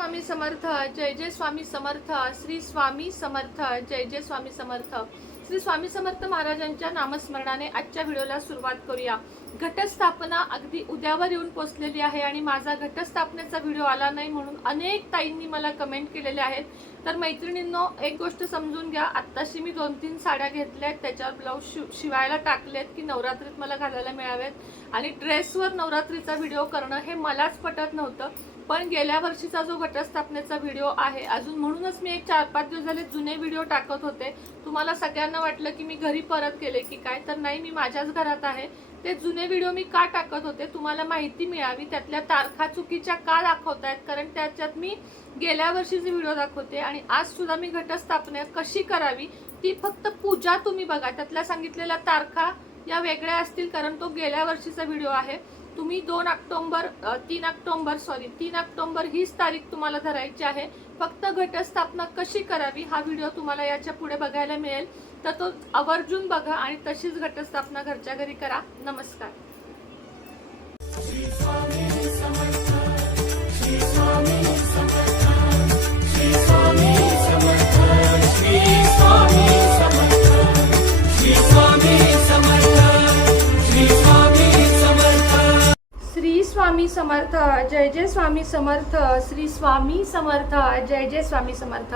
स्वामी समर्थ जय जय स्वामी समर्थ श्री स्वामी समर्थ जय जय स्वामी समर्थ. श्री स्वामी समर्थ महाराजांच्या नामस्मरणाने आजच्या व्हिडिओला सुरुवात करूया. घटस्थापना अगदी उद्यावर येऊन पोचलेली आहे आणि माझा घटस्थापनेचा व्हिडिओ आला नाही म्हणून अनेक ताईंनी मला कमेंट केलेले आहेत. तर मैत्रिणींनो एक गोष्ट समजून घ्या. आत्ताशी मी दोन तीन साड्या घेतल्या आहेत त्याच्यावर ब्लाऊज शिव शिवायला टाकलेत की नवरात्रीत मला घालायला मिळावेत. आणि ड्रेसवर नवरात्रीचा व्हिडिओ करणं हे मलाच पटत नव्हतं. पण गेल्या वर्षीचा जो घटस्थापनेचा व्हिडिओ आहे अजून म्हणूनच मी एक चार पाच दिवस झाले जुने व्हिडिओ टाकत होते. तुम्हाला सगळ्यांना वाटलं की मी घरी परत केले की काय? तर नाही मी माझ्याच घरात आहे. ते जुने व्हिडिओ मी का टाकत होते? तुम्हाला माहिती मिळावी. त्यातल्या तारखा चुकीच्या का दाखवत आहेत कारण त्याच्यात मी गेल्या वर्षीचे व्हिडिओ दाखवते आणि आज सुद्धा मी घटस्थापना कशी करावी? ती फक्त पूजा तुम्ही बघा. त्यातल्या सांगितलेल्या तारखा या वेगळ्या असतील कारण तो गेल्या वर्षीचा व्हिडिओ आहे. तुम्ही दोन ऑक्टोंबर तीन ऑक्टोंबर सॉरी तीन ऑक्टोबर हीच तारीख तुम्हाला धरायची आहे. फक्त घटस्थापना कशी करावी हा व्हिडिओ तुम्हाला याच्यापुढे बघायला मिळेल. तर तो आवर्जून बघा आणि तशीच घटस्थापना घरच्या घरी करा. नमस्कार. स्वामी समर्थ जय जय स्वामी समर्थ श्री स्वामी समर्थ जय जय स्वामी समर्थ.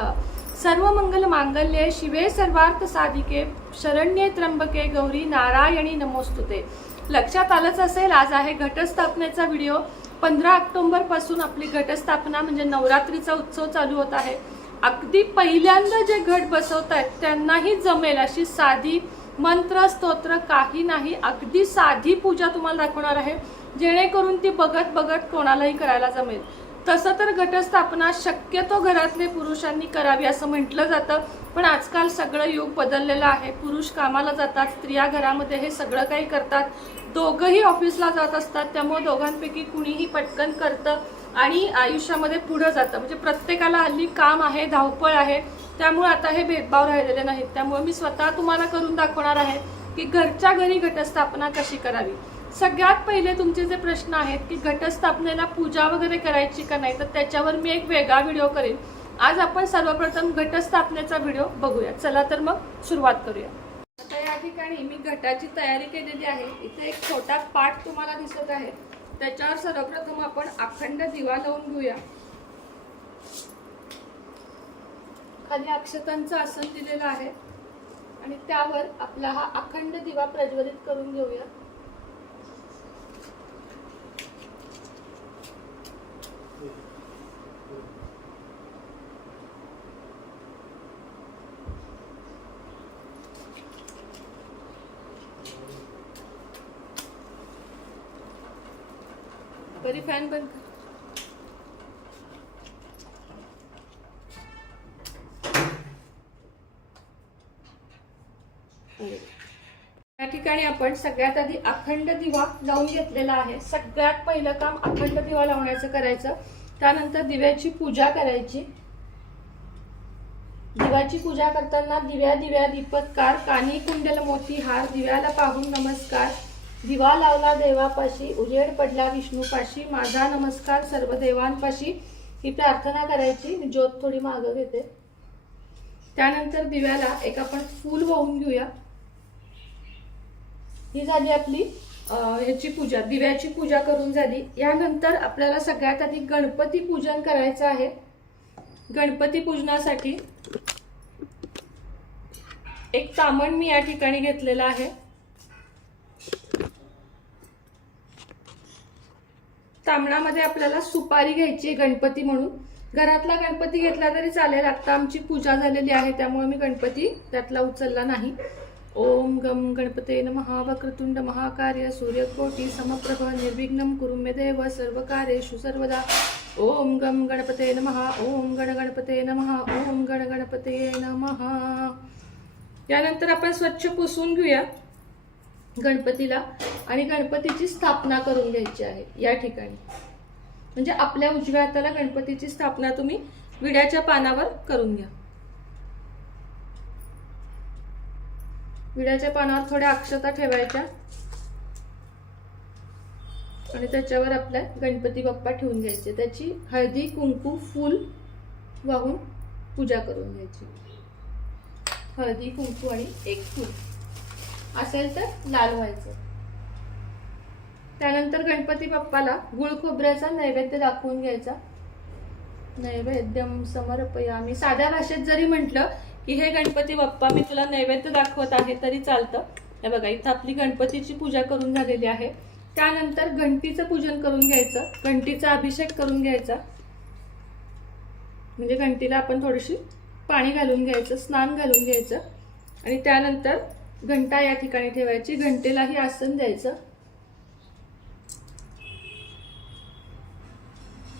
सर्व मंगल मांगल्ये शिवे सर्वार्थ साधिके शरण्ये त्र्यंबके गौरी नारायणी नमोस्तुते. लक्षात आलंच असेल आज आहे घटस्थापनेचा व्हिडिओ. पंधरा ऑक्टोबरपासून आपली घटस्थापना म्हणजे नवरात्रीचा उत्सव चालू होत आहे. अगदी पहिल्यांदा जे घट बसवत आहेत त्यांनाही जमेल अशी साधी मंत्र स्तोत्र काही नाही. अगदी साधी पूजा तुम्हाला दाखवणार आहे. जेणेकरून ती बघत बघत कोणालाही करायला जमेल. तसं तर घटस्थापना शक्यतो घरातले पुरुषांनी करावी असं म्हटलं जातं. पण आजकाल सगळं युग बदललेलं आहे. पुरुष कामाला जातात स्त्रिया घरामध्ये हे सगळं काही करतात. दोघंही ऑफिसला जात असतात. त्यामुळे दोघांपैकी कुणीही पटकन करतं आणि आयुष्यामध्ये पुढं जातं. म्हणजे प्रत्येकाला हल्ली काम आहे धावपळ आहे. त्यामुळे आता हे भेदभाव राहिलेले नाहीत. त्यामुळे मी स्वतः तुम्हाला करून दाखवणार आहे की घरच्या घरी घटस्थापना कशी करावी. सगळ्यात पहिले तुमचे जे प्रश्न आहेत की घटस्थापनेला पूजा वगैरे करायची का नाही तर त्याच्यावर मी एक वेगळा व्हिडिओ करेन. आज आपण सर्वप्रथम घटस्थापनेचा व्हिडिओ बघूया. चला तर मग सुरुवात करूया. आता या ठिकाणी मी घटाची तयारी केलेली आहे. इथे एक छोटा पाठ तुम्हाला दिसत आहे. त्याच्यावर सर्वप्रथम आपण अखंड दिवा लावून घेऊया. खाली अक्षतांचं आसन दिलेलं आहे. आणि त्यावर आपला हा अखंड दिवा प्रज्वलित करून घेऊया. बरी फॅन बंद कर या ठिकाणी आपण सगळ्यात आधी अखंड दिवा लावून घेतलेला आहे. सगळ्यात पहिलं काम अखंड दिवा लावण्याचं करायचं. त्यानंतर दिव्याची पूजा करायची. दिव्याची पूजा करताना दिव्या दिव्या दीपत्कार कानी कुंडल मोती हार दिव्याला पाहून नमस्कार. दिवा लावला देवापाशी उजेड पडला विष्णूपाशी माझा नमस्कार सर्व देवांपाशी. ही प्रार्थना करायची. ज्योत थोडी मागं घेते. त्यानंतर दिव्याला एक आपण फूल वाहून घेऊया. ही झाली आपली ह्याची पूजा दिव्याची पूजा करून झाली. यानंतर आपल्याला सगळ्यात आधी गणपती पूजन करायचं आहे. गणपती पूजनासाठी एक तामण मी या ठिकाणी घेतलेला आहे. तामणामध्ये आपल्याला सुपारी घ्यायची आहे गणपती म्हणून. घरातला गणपती घेतला तरी चालेल. आता आमची पूजा झालेली आहे त्यामुळे मी गणपती त्यातला उचलला नाही. ओम गम गणपते नम वक्रतुंड महाकार्य सूर्यकोटी समप्रभ निर्विघ्न कुरु मे देव सर्वकार्येषु सर्वदा। ओम गम गणपते नम ओम गण गणपते नम ओम गण गणपते नम। यानंतर आपण स्वच्छ पुसून घेऊया गणपतीला आणि गणपतीची स्थापना करून घ्यायची आहे या ठिकाणी. म्हणजे आपल्या उजव्या हाताला गणपतीची स्थापना तुम्ही विड्याच्या पानावर करून घ्या. विड्याच्या पानावर थोड्या अक्षता ठेवायच्या. आणि त्याच्यावर आपल्या गणपती बाप्पा ठेवून घ्यायचे. त्याची हळदी कुंकू फूल वाहून पूजा करून घ्यायची. हळदी कुंकू आणि एक फूल. असेल तर लाल व्हायचं. त्यानंतर गणपती बाप्पाला गुळ खोबऱ्याचा नैवेद्य दाखवून घ्यायचा. नैवेद्यम समर्पयामी. साध्या भाषेत जरी म्हटलं की हे गणपती बाप्पा मी तुला नैवेद्य दाखवत आहे तरी चालतं. हे बघा इथं आपली गणपतीची पूजा करून झालेली आहे. त्यानंतर घंटीचं पूजन करून घ्यायचं घंटीचा अभिषेक करून घ्यायचा. म्हणजे घंटीला आपण थोडीशी पाणी घालून घ्यायचं स्नान घालून घ्यायचं. आणि त्यानंतर घंटा या ठिकाणी ठेवायची घंटेलाही आसन द्यायचं.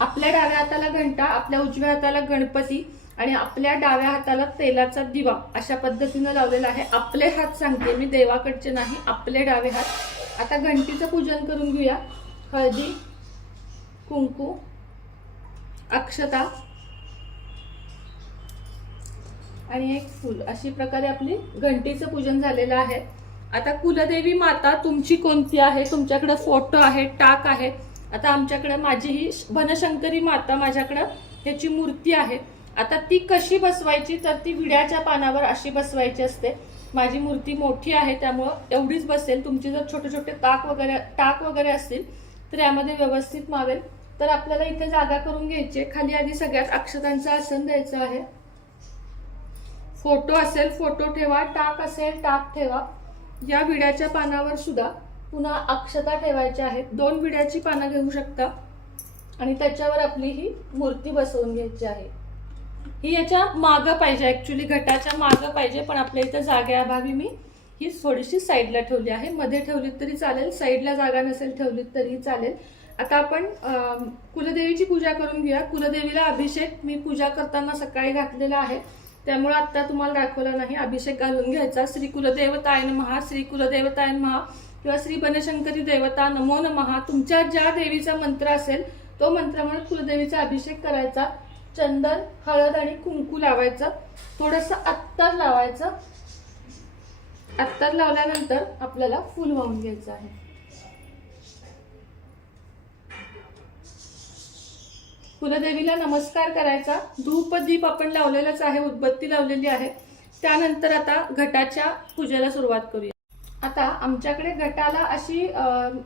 आपल्या डाव्या हाताला घंटा आपल्या उजव्या हाताला गणपती आणि आपल्या डाव्या हाताला तेलाचा दिवा अशा पद्धतीनं लावलेला आहे. आपले हात सांगते मी देवाकडचे नाही आपले डावे हात. आता घंटीचं पूजन करून घेऊया. हळदी कुंकू अक्षता आणि एक फूल. अशी प्रकारे आपली घंटीचं पूजन झालेलं आहे. आता कुलदेवी माता तुमची कोणती आहे? तुमच्याकडे फोटो आहे टाक आहे. आता आमच्याकडे माझी ही बनशंकरी माता माझ्याकडं ह्याची मूर्ती आहे. आता ती कशी बसवायची तर ती विड्याच्या पानावर अशी बसवायची असते. माझी मूर्ती मोठी आहे त्यामुळं एवढीच बसेल. तुमचे जर छोटे छोटे ताक वगैरे टाक वगैरे असतील तर यामध्ये व्यवस्थित मावेल. तर आपल्याला इथे जागा करून घ्यायची खाली आधी सगळ्यात अक्षतांचं आसन द्यायचं आहे. फोटो असेल फोटो ठेवा. टाक असेल टाक ठेवा. या विड्याच्या पानावर सुद्धा पुन्हा अक्षता ठेवायच्या आहेत दोन विड्याची पानं घेऊ शकता. आणि त्याच्यावर आपली ही मूर्ती बसवून घ्यायची आहे. ही याच्या मागं पाहिजे ॲक्च्युली घटाच्या मागं पाहिजे पण आपल्या इथं जागेअभावी मी ही थोडीशी साईडला ठेवली आहे. मध्ये ठेवलीत तरी चालेल साईडला जागा नसेल ठेवलीत तरी चालेल. आता आपण कुलदेवीची पूजा करून घेऊया. कुलदेवीला अभिषेक मी पूजा करताना सकाळी घातलेला आहे. त्यामुळे आत्ता तुम्हाला दाखवला नाही अभिषेक घालून घ्यायचा. श्री कुलदेवतायन महा श्री कुलदेवतायन महा किंवा श्री बनशंकरी देवता नमो नमहा. तुमच्या ज्या देवीचा मंत्र असेल तो मंत्र कुलदेवीचा अभिषेक करायचा. चंदन हळद आणि कुंकू लावायचं. थोडस अत्तर लावायचं. अत्तर लावल्यानंतर आपल्याला फुल वाहून घ्यायचं आहे. कुलदेवीला नमस्कार करायचा. धूप दीप आपण लावलेलाच आहे उदबत्ती लावलेली आहे. त्यानंतर आता घटाच्या पूजेला सुरुवात करूया. आता आमच्याकडे घटाला अशी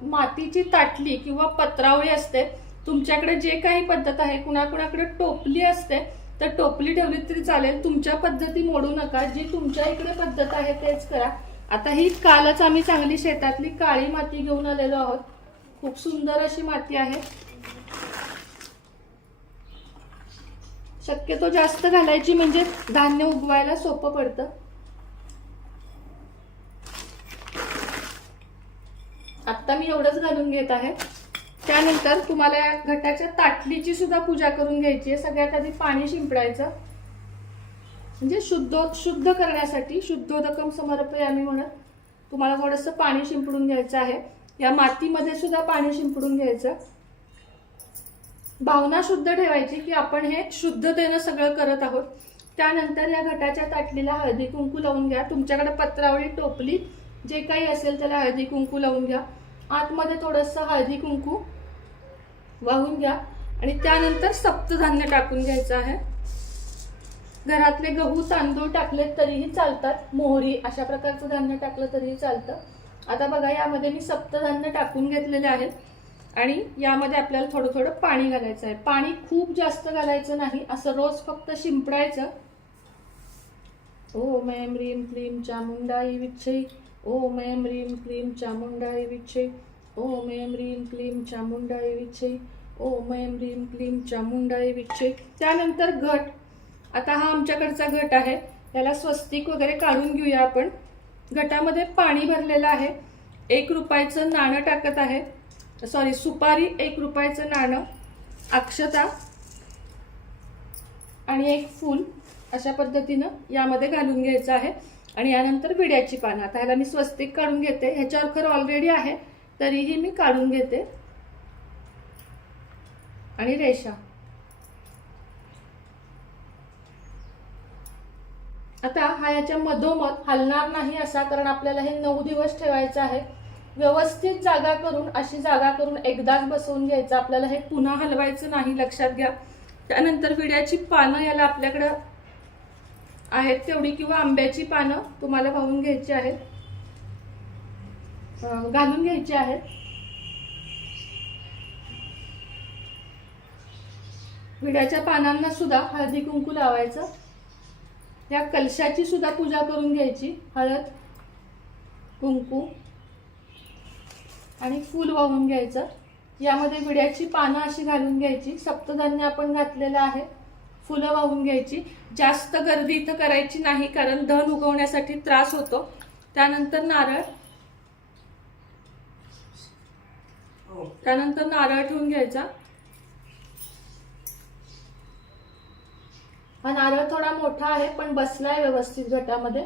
मातीची ताटली किंवा पत्रावळी असते. तुमच्याकडे जे काही पद्धत आहे कुणाकुणाकडे टोपली असते तर टोपली ठेवली तरी चालेल. तुमच्या पद्धती मोडू नका. जी तुमच्या इकडे पद्धत आहे तेच करा. आता ही कालच आम्ही चांगली शेतातली काळी माती घेऊन आलेलो आहोत. खूप सुंदर अशी माती आहे. शक्यतो जास्त घालायची म्हणजे धान्य उगवायला सोपं पडतं. आत्ता मी एवढंच घालून घेत आहे. त्यानंतर तुम्हाला या घटाच्या ताटलीची सुद्धा पूजा करून घ्यायची आहे. सगळ्यात आधी पाणी शिंपडायचं. म्हणजे शुद्ध शुद्ध करण्यासाठी शुद्धोदकम समर्पयामी म्हणत तुम्हाला थोडंसं पाणी शिंपडून घ्यायचं आहे. या मातीमध्ये सुद्धा पाणी शिंपडून घ्यायचं. भावना शुद्ध ठेवायची की आपण हे शुद्धतेनं सगळं करत आहोत. त्यानंतर या घटाच्या ताटलीला हळदी कुंकू लावून घ्या. तुमच्याकडे पत्रावळी टोपली जे काही असेल त्याला हळदी कुंकू लावून घ्या. आतमध्ये थोडंसं हळदी कुंकू वाहून घ्या. आणि त्यानंतर सप्तधान्य टाकून घ्यायचं आहे. घरातले गहू तांदूळ टाकले तरीही चालतात. मोहरी अशा प्रकारचं धान्य टाकलं तरीही चालतं. आता बघा यामध्ये मी सप्तधान्य टाकून घेतलेले आहेत. आणि यामध्ये आपल्याला थोडं थोडं पाणी घालायचं आहे. पाणी खूप जास्त घालायचं नाही. असं रोज फक्त शिंपडायचं. ओम ऐं रीम क्लीम चामुंडाई विच्छै. ओम ऐं रीम क्लीम चामुंडाई विच्छे. ओम ऐं ह्रीं क्लीं चामुंडाई विच्छै ओम ऐं ह्रीं क्लीं चामुंडाई विच्छै. त्यानंतर घट. आता हा आमच्याकडचा घट आहे. याला स्वस्तिक वगैरे काढून घेऊया आपण. घटामध्ये पाणी भरलेलं आहे. एक रुपयाचं नाणं टाकत आहे. सॉरी सुपारी एक रुपयाचं नाणं अक्षता आणि एक फूल अशा पद्धतीनं यामध्ये घालून घ्यायचं आहे. आणि यानंतर विड्याची पानं. आता ह्याला मी स्वस्तिक काढून घेते. ह्याच्यावर खरं ऑलरेडी आहे. तरीही मी काढून घेते. आणि रेषा. आता हा याच्या मधोमध हलणार नाही असा कारण आपल्याला हे नऊ दिवस ठेवायचं आहे. व्यवस्थित जागा करून अशी जागा करून एकदाच बसवून घ्यायचं. आपल्याला हे पुन्हा हलवायचं नाही लक्षात घ्या. त्यानंतर विड्याची पानं याला आपल्याकडं आहेत तेवढी किंवा आंब्याची पानं तुम्हाला वाहून घ्यायची आहेत. घालून घ्यायची आहेत. विड्याच्या पानांना सुद्धा हळदी कुंकू लावायचं. या कलशाची सुद्धा पूजा करून घ्यायची. हळद कुंकू आणि फूल वाहून घ्यायचं. यामध्ये विड्याची पानं अशी घालून घ्यायची. सप्तधान्य आपण घातलेलं आहे. फुलं वाहून घ्यायची. जास्त गर्दी इथं करायची नाही कारण धन उगवण्यासाठी त्रास होतो. त्यानंतर नारळ त्यानंतर नारळ ठेवून घ्यायचा. हा नारळ थोडा मोठा आहे पण बसलाय व्यवस्थित घटामध्ये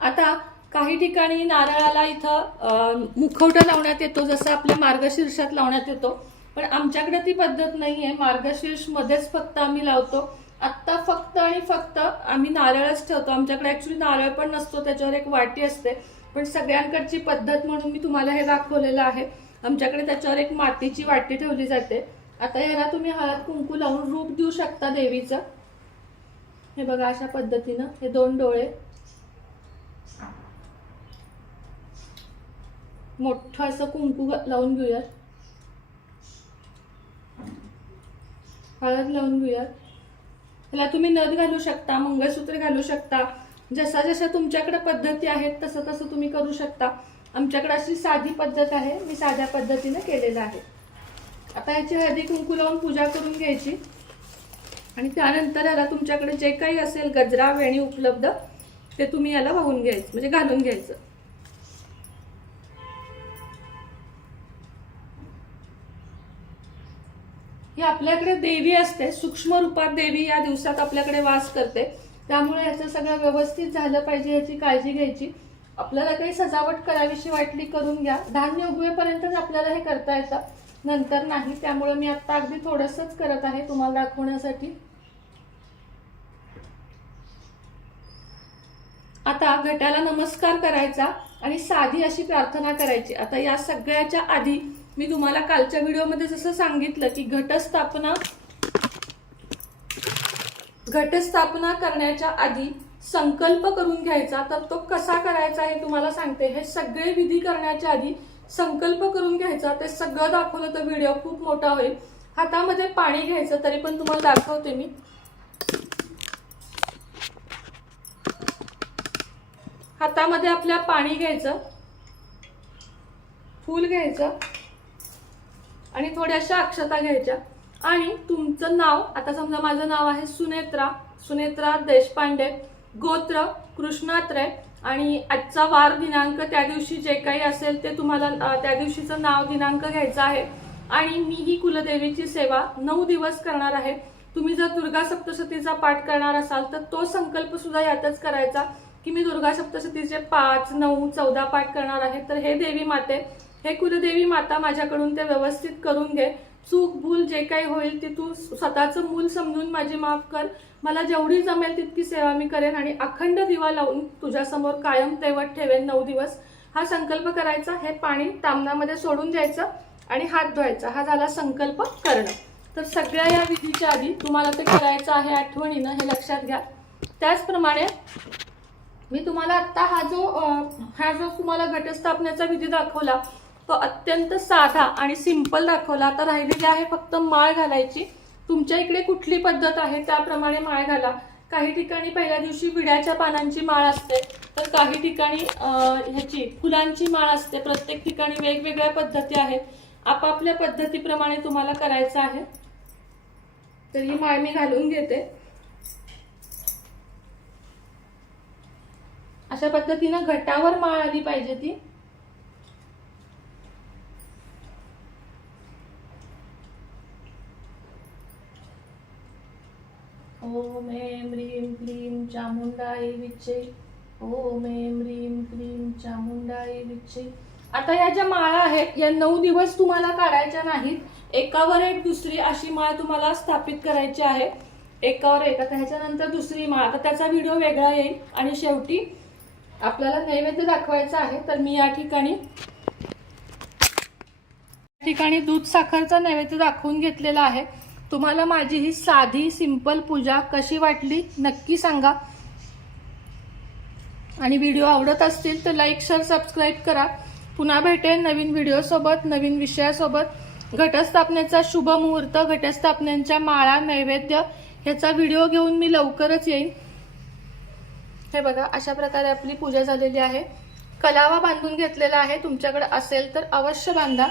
आता काही ठिकाणी नारळाला इथं मुखवटा लावण्यात येतो जसं आपल्या मार्गशीर्षात लावण्यात येतो. पण आमच्याकडे ती पद्धत नाहीये. मार्गशीर्ष मध्येच फक्त आम्ही लावतो. आत्ता फक्त आणि फक्त आम्ही नारळच ठेवतो. आमच्याकडे ऍक्च्युली नारळ पण नसतो त्याच्यावर एक वाटी असते. पण सगळ्यांकडची पद्धत म्हणून मी तुम्हाला हे दाखवलेलं आहे. आमच्याकडे त्याच्यावर एक मातीची वाटी ठेवली जाते. आता याला तुम्ही हळद कुंकू लावून रूप देऊ शकता देवीचं. हे बघा अशा पद्धतीनं हे दोन डोळे मोठं असं कुंकू लावून घेऊयात. हळद लावून घेऊयात. त्याला तुम्ही नथ घालू शकता मंगळसूत्र घालू शकता. जसा जशा तुमच्याकडे पद्धती आहेत तसं तसं तुम्ही करू शकता. आमच्याकडे अशी साधी पद्धत आहे. मी साध्या पद्धतीने केलेलं आहे. आता याची हळदी कुंकू लावून पूजा करून घ्यायची. आणि त्यानंतर याला तुमच्याकडे जे काही असेल गजरा वेणी उपलब्ध ते तुम्ही याला वाहून घ्यायचं म्हणजे घालून घ्यायचं. ही आपल्याकडे देवी असते सूक्ष्म रूपात देवी या दिवसात आपल्याकडे वास करते. त्यामुळे याचं सगळं व्यवस्थित झालं पाहिजे याची काळजी घ्यायची. आपल्याला काही सजावट करावीशी वाटली करून घ्या. धान्य उगवेपर्यंतच आपल्याला हे करता येतं. नंतर नाही त्यामुळे मी आता अगदी थोडंसंच करत आहे तुम्हाला दाखवण्यासाठी. आता घटाला नमस्कार करायचा आणि साधी अशी प्रार्थना करायची. आता या सगळ्याच्या आधी मी तुम्हाला कालच्या व्हिडिओमध्ये जसं सांगितलं की घटस्थापना घटस्थापना करण्याच्या आधी संकल्प करून घ्यायचा तर तो कसा करायचा हे तुम्हाला सांगते. हे सगळे विधी करण्याच्या आधी संकल्प करून घ्यायचा. ते सगळं दाखवलं तर व्हिडिओ खूप मोठा होईल. हातामध्ये पाणी घ्यायचं तरी पण तुम्हाला दाखवते मी. हातामध्ये आपल्या पाणी घ्यायचं. फूल घ्यायचं. आणि थोड्याशा अक्षता घ्यायच्या. आणि तुमचं नाव आता समजा माझं नाव आहे सुनेत्रा सुनेत्रा देशपांडे. गोत्र कृष्णात्रय आणि आजचा वार दिनांक त्या दिवशी जे काही असेल ते तुम्हाला त्या दिवशीचं नाव दिनांक घ्यायचा आहे. आणि मी ही कुलदेवीची सेवा नऊ दिवस करणार आहे. तुम्ही जर दुर्गा सप्तशतीचा पाठ करणार असाल तर तो संकल्प सुद्धा यातच करायचा की मी दुर्गा सप्तशतीचे पाच नऊ चौदा पाठ करणार आहे. तर हे देवी माते हे कुलदेवी माता माझ्याकडून ते व्यवस्थित करून घे. चूक भूल जे काही होईल ते तू स्वतःचं मूल समजून माझी माफ कर. मला जेवढी जमेल तितकी सेवा मी करेन आणि अखंड दिवा लावून तुझ्यासमोर कायम तेवत ठेवेन नऊ दिवस. हा संकल्प करायचा हे पाणी तामणामध्ये सोडून द्यायचं आणि हात धुवायचा. हा झाला संकल्प करणं. तर सगळ्या या विधीच्या आधी तुम्हाला ते करायचं आहे आठवणीनं हे लक्षात घ्या. त्याचप्रमाणे मी तुम्हाला आत्ता हा जो हा जो तुम्हाला घटस्थापनेचा विधी दाखवला तो अत्यंत साधा आणि सिंपल दाखवला. आता राहिलेली आहे फक्त माळ घालायची. तुमच्या इकडे कुठली पद्धत आहे? त्याप्रमाणे माळ घाला. काही ठिकाणी पहिल्या दिवशी विड्याच्या पानांची माळ असते. तर काही ठिकाणी ह्याची फुलांची माळ असते. प्रत्येक ठिकाणी वेगवेगळ्या पद्धती आहेत. आपापल्या पद्धतीप्रमाणे तुम्हाला करायचं आहे. तर ही माळ मी घालून घेते. अशा पद्धतीनं घटावर माळ आली पाहिजे ती. ओम ऐं ह्रीं क्लीं चामुंडाई विच्छे ओम ऐं ह्रीं क्लीं चामुंडाई विच्छे आता या ज्या माळा आहेत या नऊ दिवस तुम्हाला काढायच्या नाहीत एकावर एक दुसरी अशी माळ तुम्हाला स्थापित करायची आहे. एकावर एक आता ह्याच्यानंतर दुसरी माळ आता त्याचा व्हिडिओ वेगळा येईल. आणि शेवटी आपल्याला नैवेद्य दाखवायचा आहे तर मी या ठिकाणी ठिकाणी दूध साखरचा नैवेद्य दाखवून घेतलेला आहे. तुम्हाला माझी ही साधी सिंपल पूजा कशी वाटली नक्की सांगा. आणि व्हिडिओ आवडत असतील तर लाईक शेअर सबस्क्राईब करा. पुन्हा भेटेन नवीन व्हिडिओसोबत नवीन विषयासोबत घटस्थापनेचा शुभ मुहूर्त घटस्थापनेच्या माळा नैवेद्य ह्याचा व्हिडिओ घेऊन मी लवकरच येईन. हे बघा अशा प्रकारे आपली पूजा झालेली आहे. कलावा बांधून घेतलेला आहे. तुमच्याकडे असेल तर अवश्य बांधा.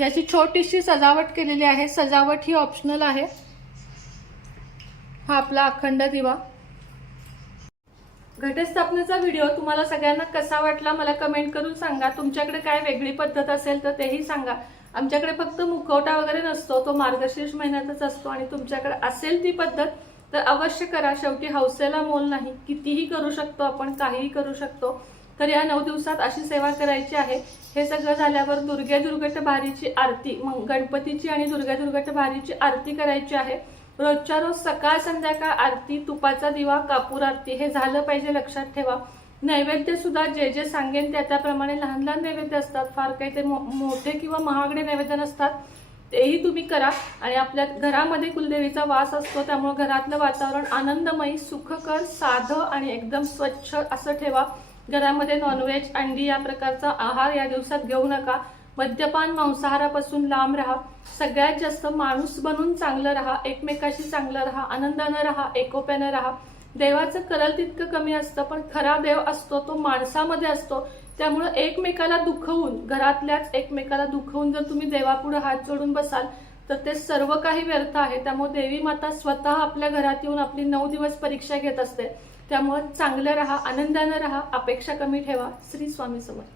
याची छोटीशी सजावट केलेली आहे. सजावट ही ऑप्शनल आहे. हा आपला अखंड दिवा. घटस्थापनेचा व्हिडिओ तुम्हाला सगळ्यांना कसा वाटला मला कमेंट करून सांगा. तुमच्याकडे काय वेगळी पद्धत असेल तर तेही सांगा. आमच्याकडे फक्त मुखवटा वगैरे नसतो. तो मार्गशीर्ष महिन्यातच असतो आणि तुमच्याकडे असेल ती पद्धत तर अवश्य करा. शेवटी हौसेला मोल नाही. कितीही करू शकतो आपण काहीही करू शकतो. तर या नऊ दिवसात अशी सेवा करायची आहे. हे सगळं झाल्यावर दुर्गे दुर्गट भारीची आरती मग गणपतीची आणि दुर्गा दुर्गट भारीची आरती करायची आहे. रोजच्या रोज सकाळ संध्याकाळ आरती तुपाचा दिवा कापूर आरती हे झालं पाहिजे लक्षात ठेवा. नैवेद्य सुद्धा जे जे सांगेन त्या त्याप्रमाणे लहान लहान नैवेद्य असतात. फार काही ते मो- मोठे किंवा महागडे नैवेद्य नसतात. तेही तुम्ही करा. आणि आपल्या घरामध्ये कुलदेवीचा वास असतो त्यामुळे घरातलं वातावरण आनंदमयी सुखकर साधं आणि एकदम स्वच्छ असं ठेवा. घरामध्ये नॉनव्हेज अंडी या प्रकारचा आहार या दिवसात घेऊ नका. मद्यपान मांसाहारापासून लांब राहा. सगळ्यात जास्त माणूस बनून चांगलं राहा एकमेकाशी चांगलं राहा आनंदानं राहा एकोप्यानं राहा. देवाचं करल तितकं कमी असतं पण खरा देव असतो तो माणसामध्ये असतो. त्यामुळं एकमेकाला दुखवून घरातल्याच एकमेकाला दुखवून जर तुम्ही देवापुढे हात जोडून बसाल तर ते सर्व काही व्यर्थ आहे. त्यामुळे देवी माता स्वतः आपल्या घरात येऊन आपली नऊ दिवस परीक्षा घेत असते. त्यामुळं चांगलं राहा आनंदानं राहा अपेक्षा कमी ठेवा. श्री स्वामी समर्थ.